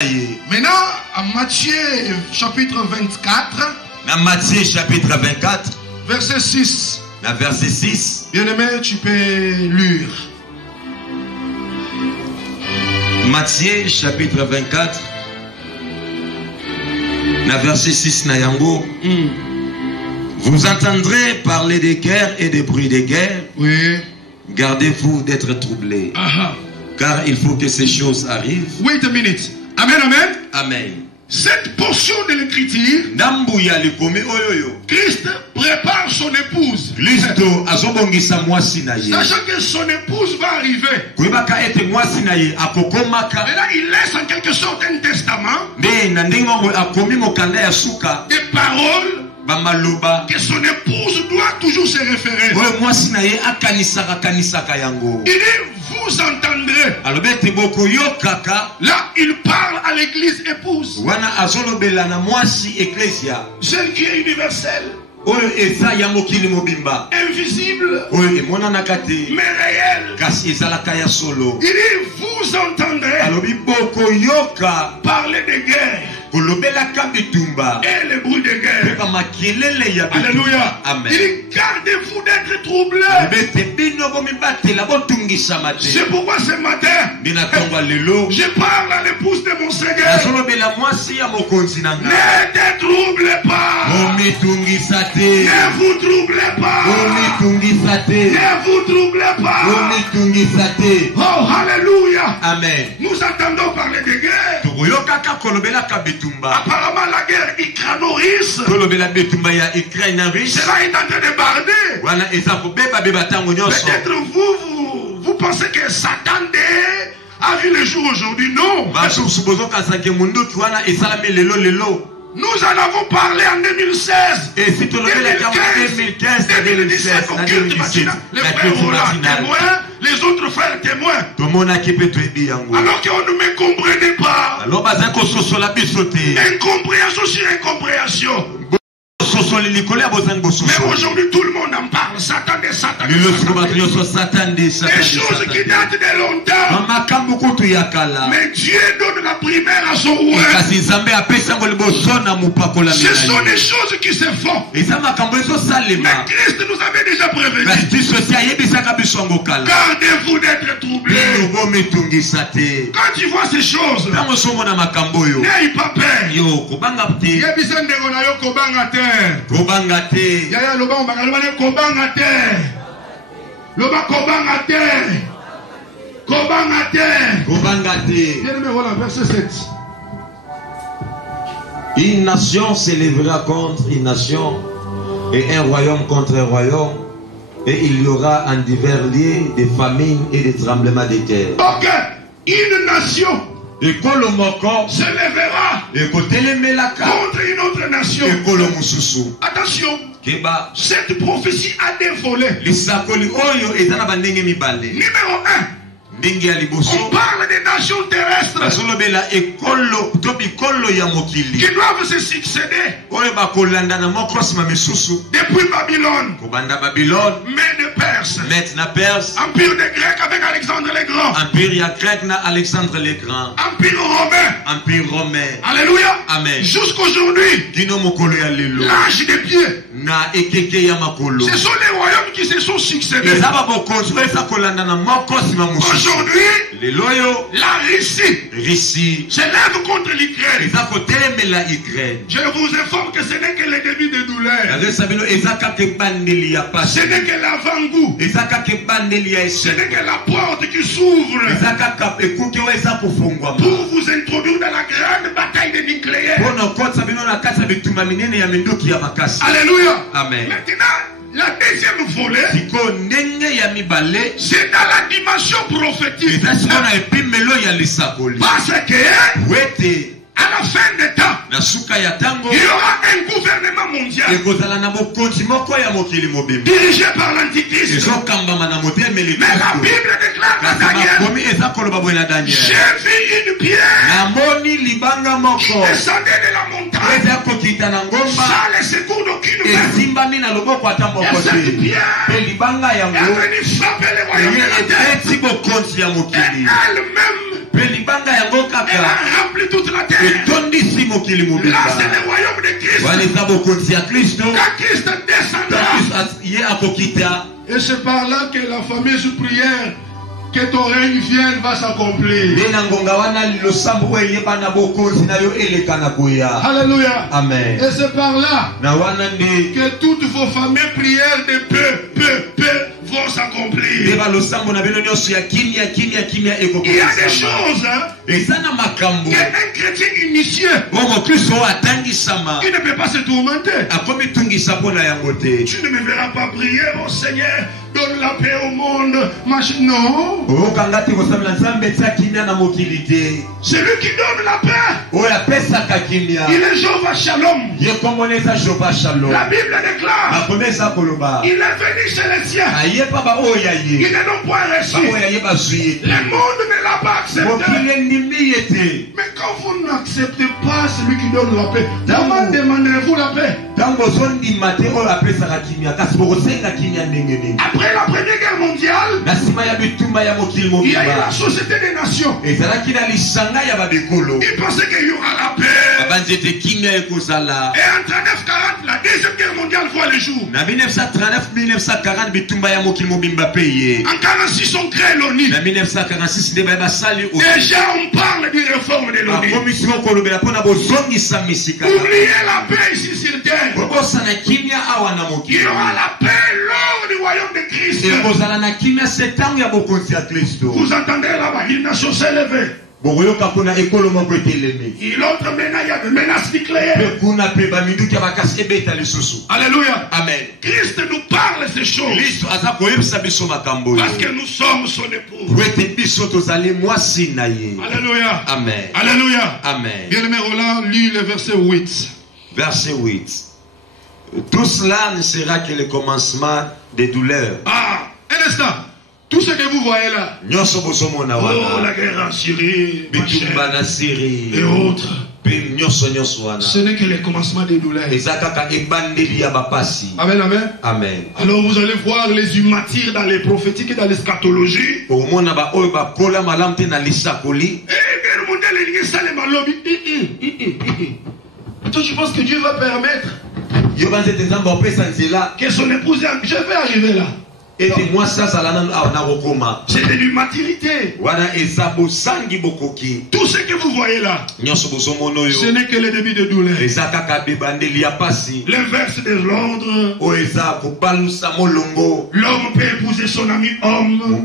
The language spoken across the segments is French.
Maintenant, à Matthieu chapitre 24. Dans Matthieu chapitre 24. Verset 6. Dans verset 6. Bien-aimé, tu peux lire. Matthieu chapitre 24. Dans verset 6 na yango. Vous entendrez parler des guerres et des bruits des guerres. Oui. Gardez-vous d'être troublés. Car il faut que ces choses arrivent. Wait a minute. Amen, amen. Amen. Cette portion de l'écriture, Christ prépare son épouse. Sachant que son épouse va arriver. Et là, il laisse en quelque sorte un testament. Des paroles que son épouse doit toujours se référer. Il dit, vous entendrez. Là, il parle à l'église épouse. Celle qui est universelle. Invisible. Mais réelle. Il dit, vous entendrez parler de guerre. Et les bruits de guerre. Alléluia. Amen. Il dit, gardez-vous d'être troublés. C'est pourquoi ce matin, je parle à l'épouse de mon Seigneur. Ne te troublez pas. Ne vous troublez pas. Ne vous troublez pas. Oh, alléluia. Amen. Nous entendons parler de guerre. Apparemment, la guerre Ukraine-Russe, cela est en train de barder. Peut-être vous pensez que Satan a vu le jour aujourd'hui. Non. Nous en avons parlé en 2016. 2015, 2017, les frères témoins, les autres frères témoins. Alors qu'on ne me comprenait pas. Incompréhension sur incompréhension. Mais aujourd'hui tout le monde en parle. Satan des Satan. Des choses qui datent de longtemps. Mais Dieu donne la primaire à son roi. Ce sont des choses qui se font. Mais Christ nous avait déjà prévenu. Gardez-vous d'être troublés. Quand tu vois ces choses, n'aie pas peur. Kobanga te. Yaya loba kobanga te. Loba kobanga te. Kobanga te. Kobanga te. Bien-aimé, voilà, verset 7. Une nation s'élèvera contre une nation et un royaume contre un royaume, et il y aura en divers lieux des famines et des tremblements de terre. Ok, une nation se lèvera contre une autre nation. Attention, cette prophétie a des volets. Numéro 1, on parle des nations terrestres qui doivent se succéder depuis Babylone, mais de Perse, empire des Grecs avec Alexandre le Grand, empire romain, alléluia, amen, jusqu'aujourd'hui, l'âge des pieds. Ce sont les royaumes qui se sont succédés. Aujourd'hui, la Russie s'élève contre l'Ukraine. Je vous informe que ce n'est que le début de douleur. Ce n'est que l'avant-goût. Ce n'est que la porte qui s'ouvre pour vous introduire dans la grande bataille de nucléaire. Alléluia. Amen. Maintenant, la deuxième volet, c'est dans la dimension prophétique. Parce que à la fin des temps, il y aura un gouvernement mondial dirigé par l'Antichrist. Mais la Bible déclare dans Daniel, j'ai vu une pierre qui descendait de la montagne sans le secours d'aucune main. Et cette pierre est venue frapper les royaumes de la terre. Et elle-même Elle a rempli toute la terre. Là, c'est le royaume de Christ. Quand Christ descendra. Et c'est par là que la fameuse prière que ton règne vienne va s'accomplir. Alléluia. Amen. Et c'est par là que toutes vos fameuses prières de peu vont s'accomplir. Il y a des choses qu'un chrétien initié qui ne peut pas se tourmenter. Tu ne me verras pas prier, oh Seigneur, donne la paix au monde. Non. C'est lui qui donne la paix. Il est Jéhovah Shalom. La Bible déclare il est venu chez les siens. Ils ne l'ont point reçu. Le monde ne l'a pas accepté. Mais quand vous n'acceptez pas celui qui donne la paix, comment demandez-vous la paix? Après la Première Guerre mondiale, il y a eu la Société des Nations. Ils pensaient qu'il y aura la paix. Et en 1939-40, la Deuxième Guerre mondiale voit le jour. En 1946, on crée l'ONU. Déjà, on parle d'une réforme de l'ONU. Oubliez la paix ici sur terre. Il y aura la paix lors du royaume de Christ. Vous entendez là-bas, une nation s'est levée. Et l'autre maintenant, il y a des menaces nucléaires. Alléluia. Amen. Christ nous parle de ces choses. Parce que nous sommes son époux. Alléluia. Amen. Alléluia. Amen. Bien-aimé Roland, lis le verset 8. Verset 8. Tout cela ne sera que le commencement des douleurs. Ah, un instant. Tout ce que vous voyez là. Oh, la guerre en Syrie, et autres. Ce n'est que le commencement des douleurs. Amen, amen. Amen. Alors vous allez voir les humatires dans les prophétiques et dans l'eschatologie. Et toi tu penses que Dieu va permettre que son épouse dise je vais arriver là. C'est de l'immaturité. Tout ce que vous voyez là, ce n'est que le début de douleur. L'inverse de l'ordre. L'homme peut épouser son ami homme.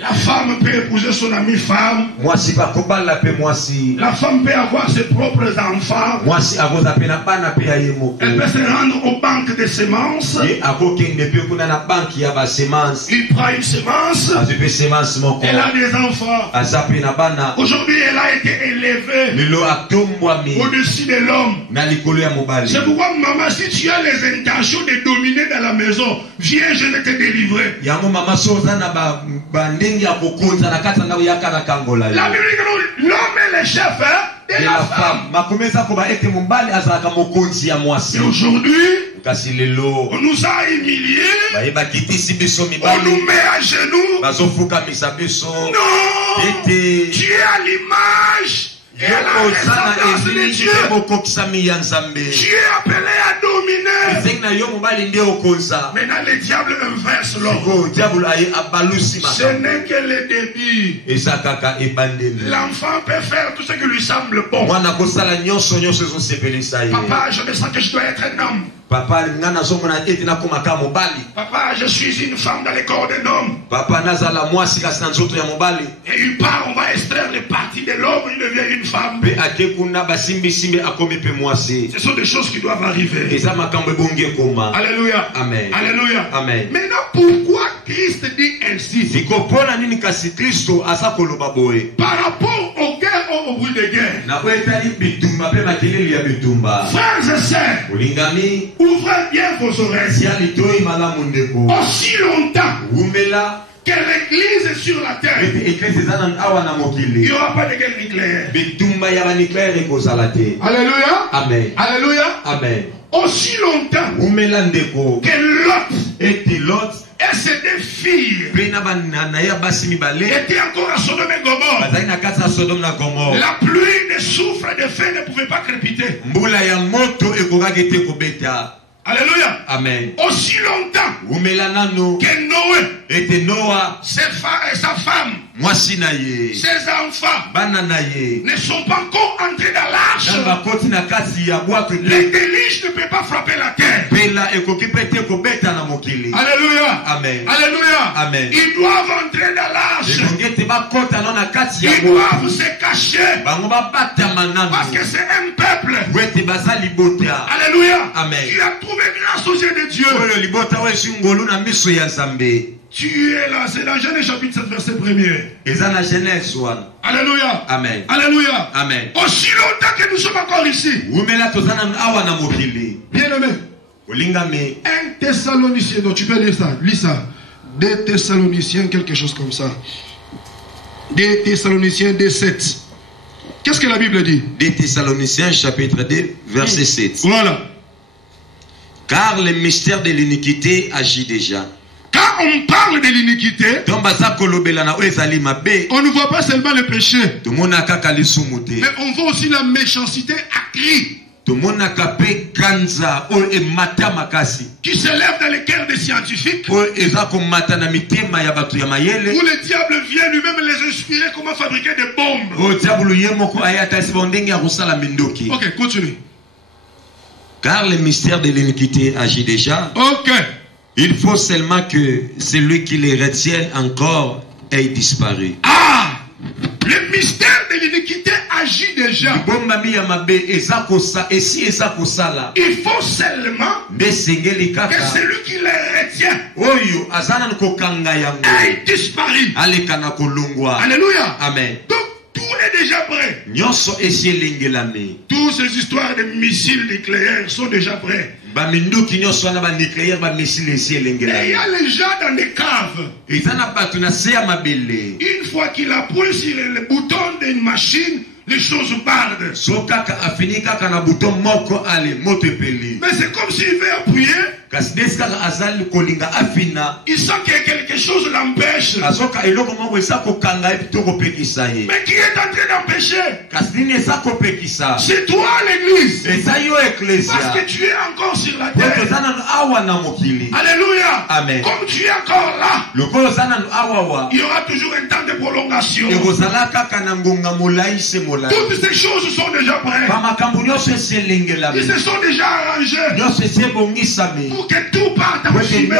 La femme peut épouser son ami femme. La femme peut avoir ses propres enfants. Elle peut se rendre aux banques de semences. Il prend une semence. Elle a des enfants. Aujourd'hui, elle a été élevée au-dessus de l'homme. C'est pourquoi, maman, si tu as les intentions de dominer dans la maison, viens, je vais te délivrer. La Bible dit que l'homme est le chef de la femme. Et aujourd'hui, on nous a humiliés. On nous met à genoux. Non. Tu es à l'image et à la ressemblance de Dieu. Tu es appelé à dominer. Maintenant le diable inverse l'homme. Ce n'est que le début. L'enfant peut faire tout ce qui lui semble bon. Papa, je me sens que je dois être un homme. Papa, je suis une femme dans le corps d'un homme. Et il part, on va extraire les parties de l'homme, il devient une femme. Ce sont des choses qui doivent arriver. Alléluia. Amen. Alléluia. Amen. Maintenant, pourquoi Christ dit ainsi? Par rapport aux guerres, au bruit de guerre. Frères et sœurs, ouvrez bien vos oreilles. Aussi longtemps que l'église est sur la terre, il n'y aura pas de guerre nucléaire. Alléluia. Amen. Alléluia. Amen. Aussi longtemps que Lot Et ces deux filles étaient encore à Sodome et Gomorrhe. La pluie de soufre et de feu ne pouvait pas crépiter. Alléluia. Amen. Aussi longtemps que Noé était Noah, sa femme, ses enfants ne sont pas encore entrés dans l'arche. Les déluges ne peuvent pas frapper la terre. Alléluia. Amen. Alléluia. Amen. Ils doivent entrer dans l'arche. Ils doivent se cacher. Parce que c'est un peuple. Alléluia. Amen. Tu as trouvé grâce aux yeux de Dieu. Tu es là, c'est dans Genèse chapitre 7 verset 1er. Alléluia. Amen. Alléluia. Amen. Aussi longtemps que nous sommes encore ici. Bien aimé. 1 Thessaloniciens, donc tu peux lire ça. Lis ça. 2 Thessaloniciens, quelque chose comme ça. 2 Thessaloniciens 2:7. Qu'est-ce que la Bible dit? 2 Thessaloniciens chapitre 2 verset 7. Voilà. Car le mystère de l'iniquité agit déjà. Quand on parle de l'iniquité, on ne voit pas seulement le péché, mais on voit aussi la méchanceté accrue qui s'élève dans les cœurs des scientifiques, où le diable vient lui-même les inspirer comment fabriquer des bombes. Ok, continue. Car le mystère de l'iniquité agit déjà. Ok. Il faut seulement que celui qui les retienne encore ait disparu. Ah! Le mystère de l'iniquité agit déjà. Il faut seulement que celui qui les retient ait disparu. Alléluia. Amen. Donc tout est déjà prêt. Toutes ces histoires de missiles nucléaires sont déjà prêts. Mais il y a les gens dans les caves. Une fois qu'il appuie sur le bouton d'une machine, les choses bardent. Mais c'est comme s'il veut appuyer. Il sent que quelque chose l'empêche. Mais qui est en train d'empêcher? C'est toi l'église. Parce que tu es encore sur la terre. Alléluia. Amen. Comme tu es encore là, il y aura toujours un temps de prolongation. Toutes ces choses sont déjà prêtes. Ils se sont déjà arrangés pour que tout parte en chemin.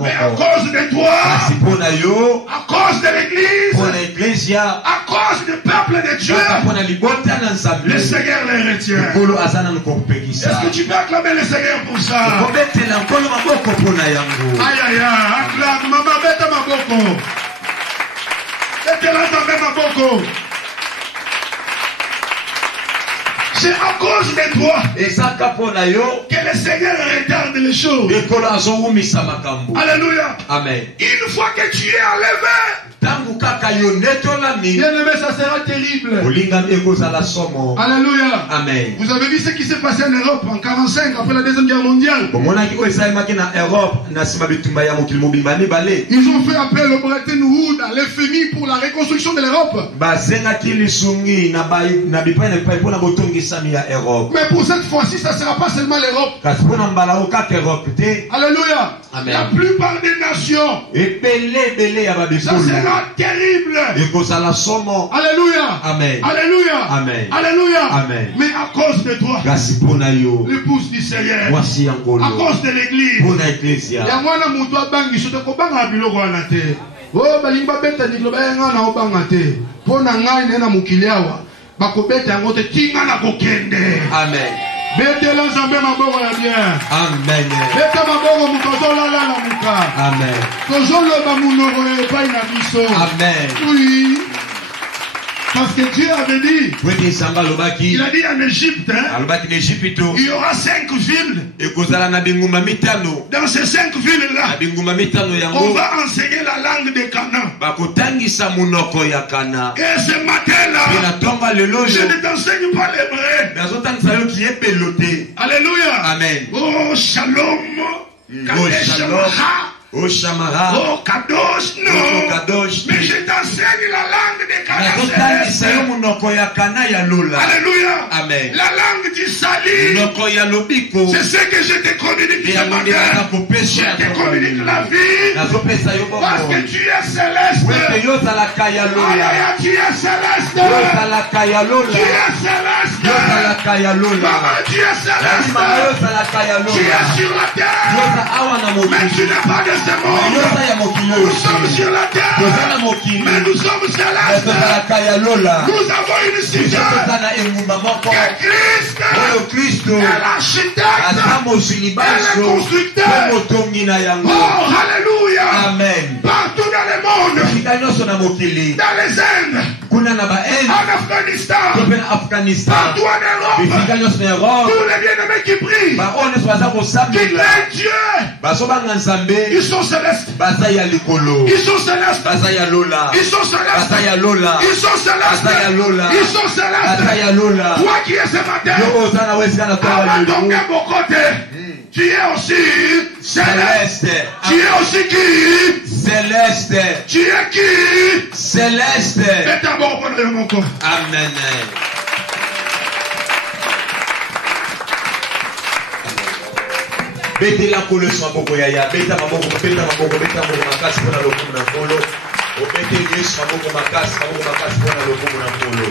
Mais à cause de toi, à cause de l'église, à cause du peuple de Dieu, le Seigneur les retient. Est-ce que tu peux acclamer le Seigneur pour ça? Aïe aïe aïe, acclame, maman, bête ma boko. Bête la boko. C'est à cause de toi que le Seigneur retarde les choses. Alléluia. Amen. Une fois que tu es enlevé, bien-aimé, ça sera terrible. Alléluia. Amen. Vous avez vu ce qui s'est passé en Europe en 1945 après la Deuxième Guerre mondiale. Ils ont fait appel au Bretton Woods, à l'FMI pour la reconstruction de l'Europe. Mais pour cette fois-ci, ça ne sera pas seulement l'Europe. Alléluia. Amen. La plupart des nations, ça sera terrible. Alléluia. Amen. Alléluia. Amen. Alléluia. Amen. Mais à cause de toi, l'épouse du Seigneur, à cause de l'église, il y a un bangi soto ko banga biloko wana te. Oh balimba beta diklo bayenga na obanga te. Pona ngai nena mukiliawa. Bakobeta yango te tinga na kokende. Amen. Bete la nzambe maboko ya bien. Amen. Beta maboko mukozola la na muka. Amen. Kozoloba munoko epai na biso. Amen. Oui. Parce que Dieu avait dit, il a dit en Égypte, il y aura 5 villes. Dans ces 5 villes-là, on va enseigner la langue de Canaan. Et ce matin-là, je ne t'enseigne pas l'hébreu. Alléluia. Amen. Oh, shalom. Oh, shalom. Oh Shamara. Oh Kadosh, non. Kadosh. Mais je t'enseigne la langue des Cana célestes. Alléluia. Amen. La langue du salut. C'est ce que je te communique ce matin. Je te communique la vie. Parce que tu es céleste. Alléluia, tu es céleste. Tu es céleste. Maman, tu es céleste. Tu es sur la terre. Mais tu n'es pas de ce monde. Nous sommes sur la terre. Mais nous sommes célestes. Nous avons une cité. Que Christ est l'architecte. Et le constructeur. Oh, alléluia. Amen. Partout dans le monde. Dans les Indes. En Afghanistan. Partout en Europe. Tous les bien-aimés qui prient. Qui craignent Dieu. Ils sont célestes. Ils sont célestes. Ils sont célestes. Ils sont célestes. Ils sont célestes. Toi qui es ce matin. Avant ton côté. Tu es aussi céleste. Tu es aussi qui? Céleste. Tu es qui? Céleste. Mets ta main au de mon corps. Amen. Bete la kolo swaboko yaya. Beta maboko makasi pona lokumu na kolo. Obete yesu maboko makasi pona lokumu na kolo.